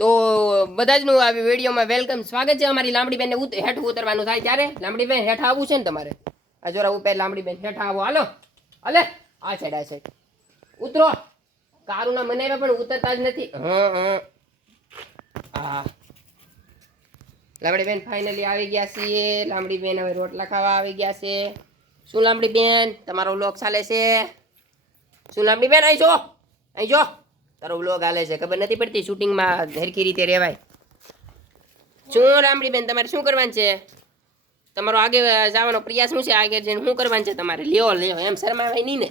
તો બધા જનું આ વિડીયોમાં વેલકમ, સ્વાગત છે. અમારી લાંબડી બેનને હેઠ ઉતરવાનું થાય ત્યારે લાંબડી બેન હેઠ આવવું છે ને તમારે. આ જોરા ઉપર લાંબડી બેન હેઠ આવો, હાલો હાલે આ સાઈડ ઉતરો. કારુના મનાવ્યા પણ ઉતરતા જ નથી. હા લાંબડી બેન ફાઇનલી આવી ગયા છીએ. લાંબડી બેન હવે રોટલા ખાવા આવી ગયા છે. શું લાંબડી બેન તમારો વ્લોગ ચાલે છે? શું લાંબડી બેન અહીં જો તારો વ્લોગ હાલે છે, ખબર નથી પડતી શૂટિંગમાં હરખી રીતે રહેવાય. શું લાંબડી બેન તમારે શું કરવાનું છે? તમારો આગે જવાનો પ્રયાસ શું છે? આગે જઈને શું કરવાનું છે તમારે? લ્યો એમ શરમાવાય નહીં ને,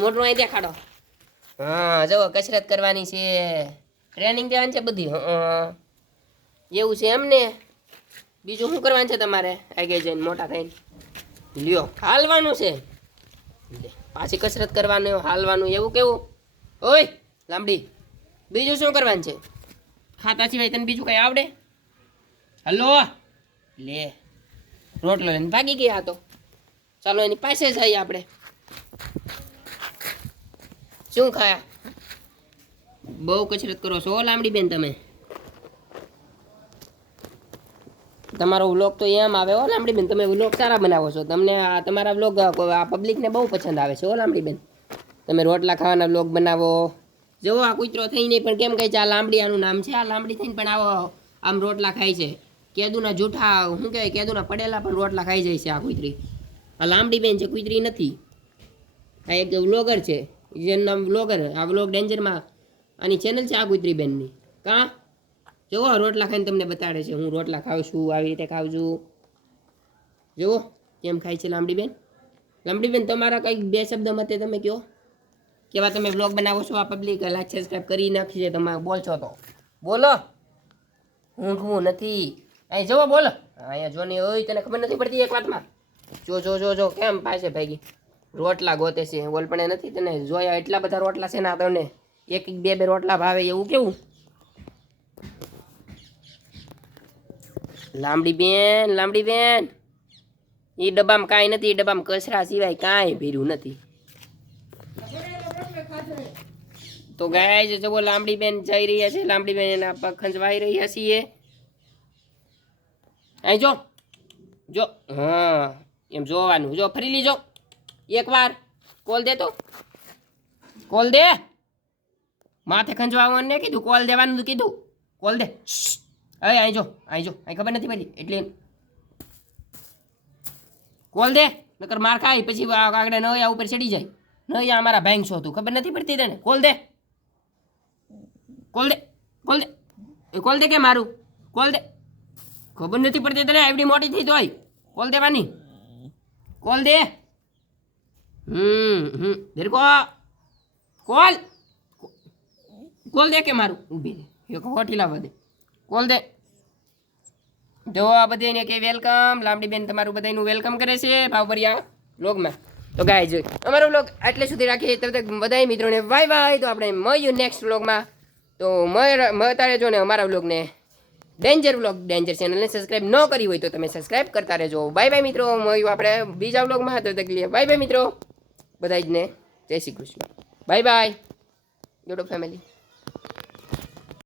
મોટું અહીં દેખાડો. હા જુઓ કસરત કરવાની છે, ટ્રેનિંગ દેવાની છે બધી. એવું છે એમ ને? બીજું શું કરવાનું છે તમારે આગે જઈને મોટા થઈને? લ્યો હાલવાનું છે, પાછી કસરત કરવાનું, હાલવાનું, એવું કેવું? ઓય લાંબડી બીજું શું કરવાનું છે? ખાતા સિવાય તને બીજું કઈ આવડે? હલો લે રોટલો લઈને ભાગી ગયા તો. ચાલો એની પાસે જઈએ આપણે. શું ખાયા? બહુ કસરત કરો છો લાંબડી બેન તમે. તમારો વ્લોગ તો એમ આવે હો લાંબડી બેન, તમે વ્લોગ સારા બનાવો છો. તમને તમારા વ્લોગ આ પબ્લિકને બહુ પસંદ આવે છે હો લાંબડી બેન. તમે રોટલા ખાવાના વ્લોગ બનાવો. જુઓ આ કૂતરો થઈને પણ કેમ કહે છે આ લાંબડી, આનું નામ છે. આ લાંબડી થઈને પણ આવો આમ રોટલા ખાય છે. કેદુના જૂઠા શું કહેવાય, કેદુના પડેલા પણ રોટલા ખાઈ જાય છે આ કૂતરી. આ લાંબડી બેન છે, કૂતરી નથી. આ એક વ્લોગર છે, જેનું નામ વ્લોગર. આ વ્લોગ ડેન્જરમાં આની ચેનલ છે આ કૂતરી બેનની. કાં જુઓ રોટલા ખાઈને તમને બતાડે છે હું રોટલા ખાઉં છું, આવી રીતે ખાઉં છું. જુઓ કેમ ખાય છે લાંબડી બેન. લાંબડી બેન તમારા કંઈક બે શબ્દ મતે તમે કહો, કેવા તમે બ્લોગ બનાવો છો. આ પબ્લિક લાઈક સબસ્ક્રાઈબ કરી નાખી છે, તમે બોલશો તો બોલો. ઊંઘવું નથી અહીં જુઓ બોલો. અહીંયા જો નહીં હોય તને ખબર નથી પડતી એક વાતમાં. જો કેમ પાસે ભાગી રોટલા ગોતે છે. ઓલપણે નથી તને જોયા એટલા બધા રોટલા છે ના તમને એક બે રોટલા ભાવે એવું કેવું? લાંબડી બેન એ ડબ્બામાં કાંઈ નથી, એ ડબ્બામાં કચરા સિવાય કાંઈ ભર્યું નથી. તો ગાય જવો લાંબડી બેન જઈ રહ્યા છે. લાંબડી બેન એના પગ ખંજવાઈ રહ્યા છીએ. અહીં જો હા એમ જોવાનું. જો ફરી લીજો એક વાર. કોલ દે તો કોલ દે. માથે ખંજવાવાનું ને કીધું, કોલ દેવાનું કીધું. કોલ દે. હવે અહીં જો અહીં ખબર નથી પડી એટલે કોલ દે, નકર માર ખાય પછી આગળ નયા ઉપર ચડી જાય. નયા અમારા ભાઈ છો તું, ખબર નથી પડતી તને? કોલ દે એ કોલ દે કે મારું કોલ દે. ખબર નથી પડતી તને? એવડી મોટી થઈ તોય કોલ દેવાની. કોલ દે. દેરકો કોલ દે કે મારું. ઊભી રે ખોટી લાવવા દે. કોલ દે. જો આ બધાને કે વેલકમ. લાંબડી બેન તમારું બધાનું વેલકમ કરે છે ભાવભર્યા વ્લોગમાં. તો ગાય જોઈ અમારો વ્લોગ આટલે સુધી રાખીએ. તબ તક બધા મિત્રોને બાય બાય. તો આપણે મળ્યું નેક્સ્ટ વ્લોગમાં. તો મળતા રહેજો ને અમારા વ્લોગને ડેન્જર ચેનલને સબસ્ક્રાઈબ ન કરી હોય તો તમે સબસ્ક્રાઈબ કરતા રહેજો. બાય બાય મિત્રો, મળ્યું આપણે બીજા વ્લોગમાં. તો તકલીફ બાય બાય મિત્રો બધા જ ને. જય શ્રી કૃષ્ણ. બાય બાય જોડો ફેમિલી.